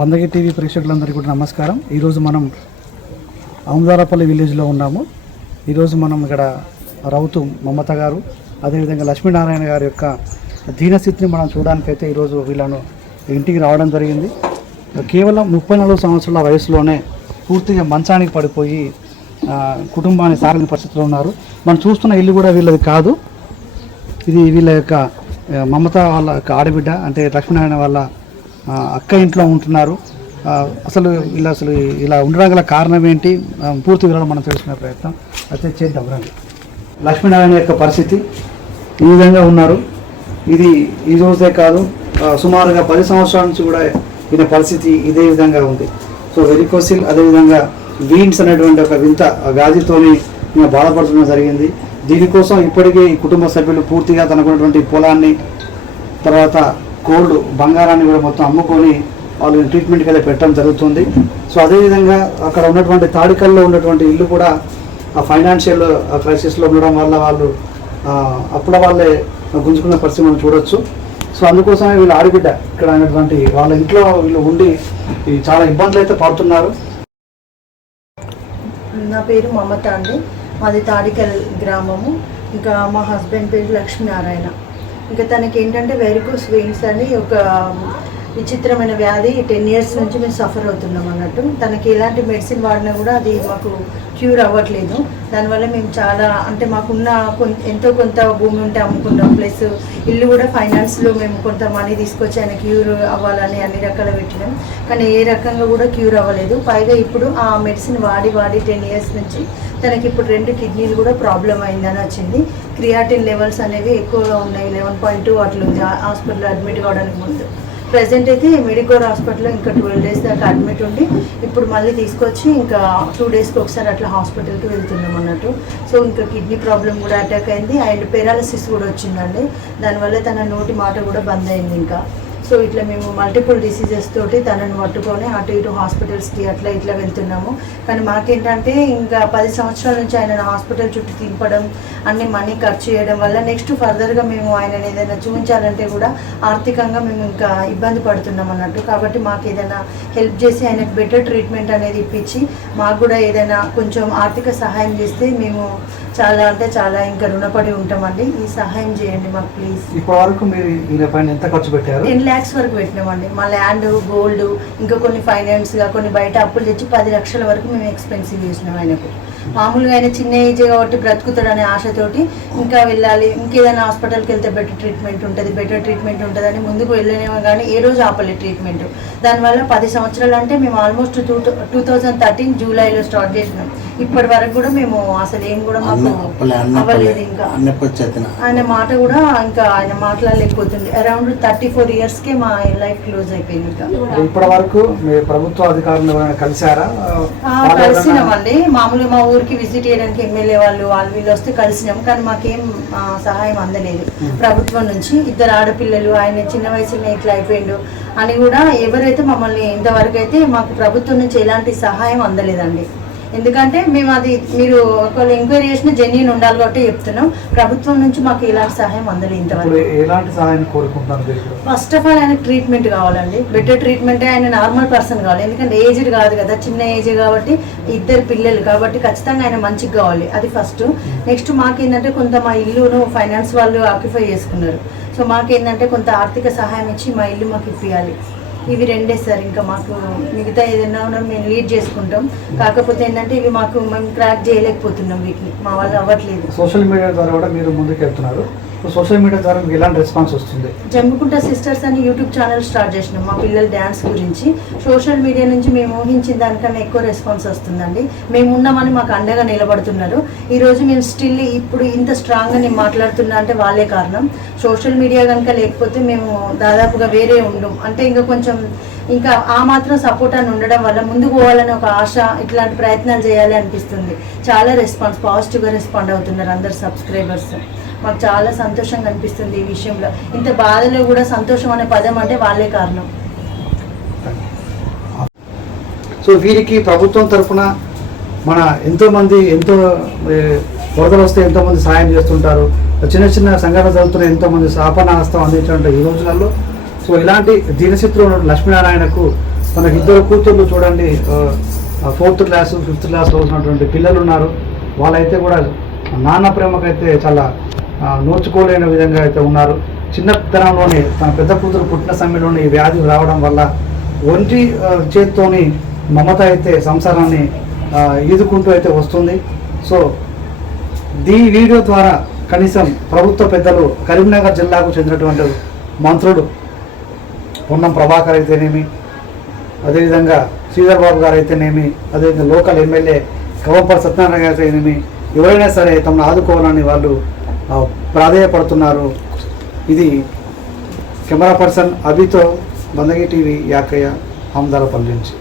Bandagi TV ప్రేక్షకులందరికీ కూడా నమస్కారం. ఈరోజు మనం అమదారపల్లి విలేజ్లో ఉన్నాము. ఈరోజు మనం ఇక్కడ రౌతు మమత గారు అదేవిధంగా లక్ష్మీనారాయణ గారి యొక్క దీనస్థితిని మనం చూడడానికైతే ఈరోజు వీళ్ళను ఇంటికి రావడం జరిగింది. కేవలం ముప్పై నాలుగు సంవత్సరాల వయసులోనే పూర్తిగా మంచానికి పడిపోయి కుటుంబాన్ని సారని పరిస్థితిలో ఉన్నారు. మనం చూస్తున్న ఇల్లు కూడా వీళ్ళది కాదు. ఇది వీళ్ళ యొక్క మమత వాళ్ళ యొక్క ఆడబిడ్డ అంటే లక్ష్మీనారాయణ వాళ్ళ అక్క ఇంట్లో ఉంటున్నారు. అసలు ఇలా అసలు ఇలా ఉండడం గల కారణం ఏంటి? పూర్తి వివరాలు మనం తెలుసుకునే ప్రయత్నం. అయితే చేద్దాం రండి. లక్ష్మీనారాయణ యొక్క పరిస్థితి ఈ విధంగా ఉన్నారు. ఇది ఈ రోజే కాదు సుమారుగా పది సంవత్సరాల నుంచి కూడా ఈయన పరిస్థితి ఇదే విధంగా ఉంది. సో వెరికోసిల్ అదేవిధంగా వీన్స్ అనేటువంటి ఒక వింత వ్యాధితోని ఈయన బాధపడుతున్న జరిగింది. దీనికోసం ఇప్పటికే ఈ కుటుంబ సభ్యులు పూర్తిగా తనకున్నటువంటి పొలాన్ని తర్వాత గోల్డ్ బంగారాన్ని కూడా మొత్తం అమ్ముకొని వాళ్ళు ట్రీట్మెంట్కి అయితే పెట్టడం జరుగుతుంది. సో అదేవిధంగా అక్కడ ఉన్నటువంటి తాడికల్లో ఉన్నటువంటి ఇల్లు కూడా ఆ ఫైనాన్షియల్ క్రైసిస్లో ఉండడం వల్ల వాళ్ళు అప్పుడ అప్పుల వాళ్ళే గుంజుకున్న పరిస్థితి మనం చూడొచ్చు. సో అందుకోసమే వీళ్ళు ఆడిబిడ్డ ఇక్కడ అనేటువంటి వాళ్ళ ఇంట్లో వీళ్ళు ఉండి చాలా ఇబ్బందులు అయితే పడుతున్నారు. నా పేరు మమత అండి. మాది తాడికల్ గ్రామము. ఇంకా మా హస్బెండ్ పేరు లక్ష్మీనారాయణ. ఇంకా తనకి ఏంటంటే వెరికోస్ వెయిన్స్ అని ఒక విచిత్రమైన వ్యాధి. టెన్ ఇయర్స్ నుంచి మేము సఫర్ అవుతున్నాం అన్నట్టు. తనకి ఎలాంటి మెడిసిన్ వాడినా కూడా అది మాకు క్యూర్ అవ్వట్లేదు. దానివల్ల మేము చాలా అంటే మాకున్న కొంత ఎంతో కొంత భూమి ఉంటే అమ్ముకున్నాం ప్లస్ ఇల్లు కూడా ఫైనాన్స్లో మేము కొంత మనీ తీసుకొచ్చి ఆయన క్యూర్ అవ్వాలని అన్ని రకాల పెట్టినాం. కానీ ఏ రకంగా కూడా క్యూర్ అవ్వలేదు. పైగా ఇప్పుడు ఆ మెడిసిన్ వాడి వాడి టెన్ ఇయర్స్ నుంచి తనకి ఇప్పుడు రెండు కిడ్నీలు కూడా ప్రాబ్లం అయిందని వచ్చింది. క్రియాటిన్ లెవెల్స్ అనేవి ఎక్కువగా ఉన్నాయి. లెవెన్ పాయింట్ టూ అట్లా హాస్పిటల్లో అడ్మిట్ కావడానికి ముందు. ప్రజెంట్ అయితే మెడికోర్ హాస్పిటల్లో ఇంకా ట్వెల్వ్ డేస్ దాకా అడ్మిట్ ఉండి ఇప్పుడు మళ్ళీ తీసుకొచ్చి ఇంకా టూ డేస్కి ఒకసారి అట్లా హాస్పిటల్కి వెళ్తున్నాం అన్నట్టు. సో ఇంకా కిడ్నీ ప్రాబ్లం కూడా అటాక్ అయింది. అండ్ పెరాలసిస్ కూడా వచ్చిందండి. దానివల్ల తన నోటి మాట కూడా బంద్ అయింది ఇంకా. సో ఇట్లా మేము మల్టిపుల్ డిసీజెస్ తోటి తనని పట్టుకొని అటు ఇటు హాస్పిటల్స్కి అట్లా ఇట్లా వెళ్తున్నాము. కానీ మాకేంటంటే ఇంకా పది సంవత్సరాల నుంచి ఆయన హాస్పిటల్ చుట్టూ తింపడం అన్ని మనీ ఖర్చు చేయడం వల్ల నెక్స్ట్ ఫర్దర్గా మేము ఆయనని ఏదైనా చూపించాలంటే కూడా ఆర్థికంగా మేము ఇంకా ఇబ్బంది పడుతున్నాం అన్నట్టు. కాబట్టి మాకు ఏదైనా హెల్ప్ చేసి ఆయనకు బెటర్ ట్రీట్మెంట్ అనేది ఇప్పించి మాకు కూడా ఏదైనా కొంచెం ఆర్థిక సహాయం చేస్తే మేము చాలా అంటే చాలా ఇంకా రుణపడి ఉంటామండి. ఈ సహాయం చేయండి మాకు ప్లీజ్. ఇప్పటి వరకు మీరు పైన ఎంత ఖర్చు పెట్టారు? టెన్ ల్యాక్స్ వరకు పెట్టినామండి. మా ల్యాండ్ గోల్డ్ ఇంకా కొన్ని ఫైనాన్స్గా కొన్ని బయట అప్పులు తెచ్చి పది లక్షల వరకు మేము ఎక్స్పెన్సివ్ చేసినాం ఆయనకు. మామూలుగా ఆయన చిన్న ఏజ్ కాబట్టి బ్రతుకుతాడనే ఆశతోటి ఇంకా వెళ్ళాలి. ఇంకేదైనా హాస్పిటల్కి వెళ్తే బెటర్ ట్రీట్మెంట్ ఉంటుంది బెటర్ ట్రీట్మెంట్ ఉంటుందని ముందుకు వెళ్ళలేమో కానీ ఏ రోజు ఆపలేదు ట్రీట్మెంట్. దానివల్ల పది సంవత్సరాలు అంటే మేము almost two two thousand thirteen జూలైలో స్టార్ట్ చేసినాం. ఇప్పటి వరకు కూడా మేము అసలు ఏం కూడా మాకు అవ్వలేదు ఇంకా. ఆయన మాట కూడా ఇంకా ఆయన మాట్లాడలేకపోతుంది అరౌండ్ థర్టీ ఫోర్ ఇయర్స్కే మా లైఫ్ క్లోజ్ అయిపోయింది ఇంకా. ఇప్పటి వరకు మీ ప్రభుత్వ అధికారులు ఎవరైనా- కలిసినామండి. మామూలుగా మా ఊరికి విజిట్ చేయడానికి ఎమ్మెల్యే వాళ్ళు వాళ్ళు వీళ్ళు వస్తే కలిసినాం. కానీ మాకేం సహాయం అందలేదు. ప్రభుత్వం నుంచి ఇద్దరు ఆడపిల్లలు ఆయన చిన్న వయసులోనే ఇట్లా అయిపోయిండు అని కూడా ఎవరైతే మమ్మల్ని ఇంతవరకు అయితే మాకు ప్రభుత్వం నుంచి ఎలాంటి సహాయం అందలేదండి. ఎందుకంటే మేము అది మీరు ఒకళ్ళు ఎంక్వైరీ చేసిన జెన్యున్ ఉండాలి కాబట్టి చెప్తున్నాం. ప్రభుత్వం నుంచి మాకు ఎలాంటి సహాయం అందలేదు ఇంతవరకు. ఎలాంటి సహాయం? ఫస్ట్ ఆఫ్ ఆల్ ఆయనకు ట్రీట్మెంట్ కావాలండి. బెటర్ ట్రీట్మెంట్ ఆయన నార్మల్ పర్సన్ కావాలి. ఎందుకంటే ఏజ్డ్ కాదు కదా చిన్న ఏజ్ కాబట్టి ఇద్దరు పిల్లలు కాబట్టి ఖచ్చితంగా ఆయన మంచిగా కావాలి. అది ఫస్ట్ నెక్స్ట్ మాకేంటంటే కొంత మా ఇల్లును ఫైనాన్స్ వాళ్ళు ఆక్యుపై చేసుకున్నారు. సో మాకేంటంటే కొంత ఆర్థిక సహాయం ఇచ్చి మా ఇల్లు మాకు ఇప్పియాలి. ఇవి రెండే సార్ ఇంకా మాకు మిగతా ఏదైనా ఉన్నా మేము లీడ్ చేసుకుంటాం. కాకపోతే ఏంటంటే ఇవి మాకు మేము క్రాక్ చేయలేకపోతున్నాం వీటిని. మా వాళ్ళు అవ్వట్లేదు. సోషల్ మీడియా ద్వారా కూడా మీరు ముందుకు వెళ్తున్నారు సోషల్ మీడియా ద్వారా మీకు ఎలాంటి రెస్పాన్స్ వస్తుంది? జమ్మికుంట సిస్టర్స్ అని యూట్యూబ్ ఛానల్ స్టార్ట్ చేసినాం మా పిల్లల డ్యాన్స్ గురించి. సోషల్ మీడియా నుంచి మేము ఊహించిన దానికన్నా ఎక్కువ రెస్పాన్స్ వస్తుందండి. మేము ఉన్నామని మాకు అండగా నిలబడుతున్నారు. ఈరోజు మేము స్టిల్ ఇప్పుడు ఇంత స్ట్రాంగ్గా నేను మాట్లాడుతున్నా అంటే వాళ్ళే కారణం. సోషల్ మీడియా కనుక లేకపోతే మేము దాదాపుగా వేరే ఉండం. అంటే ఇంకా కొంచెం ఇంకా ఆ మాత్రం సపోర్ట్ అని ఉండడం వల్ల ముందుకు పోవాలని ఒక ఆశ ఇట్లాంటి ప్రయత్నాలు చేయాలి అనిపిస్తుంది. చాలా రెస్పాన్స్ పాజిటివ్గా రెస్పాండ్ అవుతున్నారు అందరు సబ్స్క్రైబర్స్ మాకు చాలా సంతోషంగా అనిపిస్తుంది ఈ విషయంలో. ఇంత బాధలో కూడా సంతోషం అనే పదం అంటే వాళ్ళే కారణం. సో వీరికి ప్రభుత్వం తరఫున మన ఎంతో మంది ఎంతో వరదలు వస్తే ఎంతో మంది సాయం చేస్తుంటారు. చిన్న చిన్న సంఘటన జరుగుతున్న ఎంతో మంది సాపన హస్తం అందించడం ఈ రోజులలో. సో ఇలాంటి దీనస్థితిలో ఉన్న లక్ష్మీనారాయణకు మనకి ఇద్దరు కూతుర్లు చూడండి ఫోర్త్ క్లాస్ ఫిఫ్త్ క్లాస్లో ఉన్నటువంటి పిల్లలు ఉన్నారు. వాళ్ళైతే కూడా నాన్న ప్రేమకైతే చాలా నోచుకోలేని విధంగా అయితే ఉన్నారు. చిన్నతనంలోనే తన పెద్ద కూతురు పుట్టిన సమయంలోనే ఈ వ్యాధి రావడం వల్ల ఒంటి చేతితోని చేత్తోని మమత అయితే సంసారాన్ని ఈదుకుంటూ అయితే వస్తుంది. సో దీ వీడియో ద్వారా కనీసం ప్రభుత్వ పెద్దలు కరీంనగర్ జిల్లాకు చెందినటువంటి మంత్రులు పొన్నం ప్రభాకర్ అయితేనేమి అదేవిధంగా శ్రీధర్ బాబు గారు అయితేనేమి అదేవిధంగా లోకల్ ఎమ్మెల్యే కవంపర్ సత్యనారాయణ గారు అయితేనేమి ఎవరైనా సరే తమను ఆదుకోవాలని వాళ్ళు ప్రాధేయపడుతున్నారు. ఇది కెమెరా పర్సన్ అభితో బందగి టీవీ యాకయ్య ఆమదాలపల్లి నుంచి.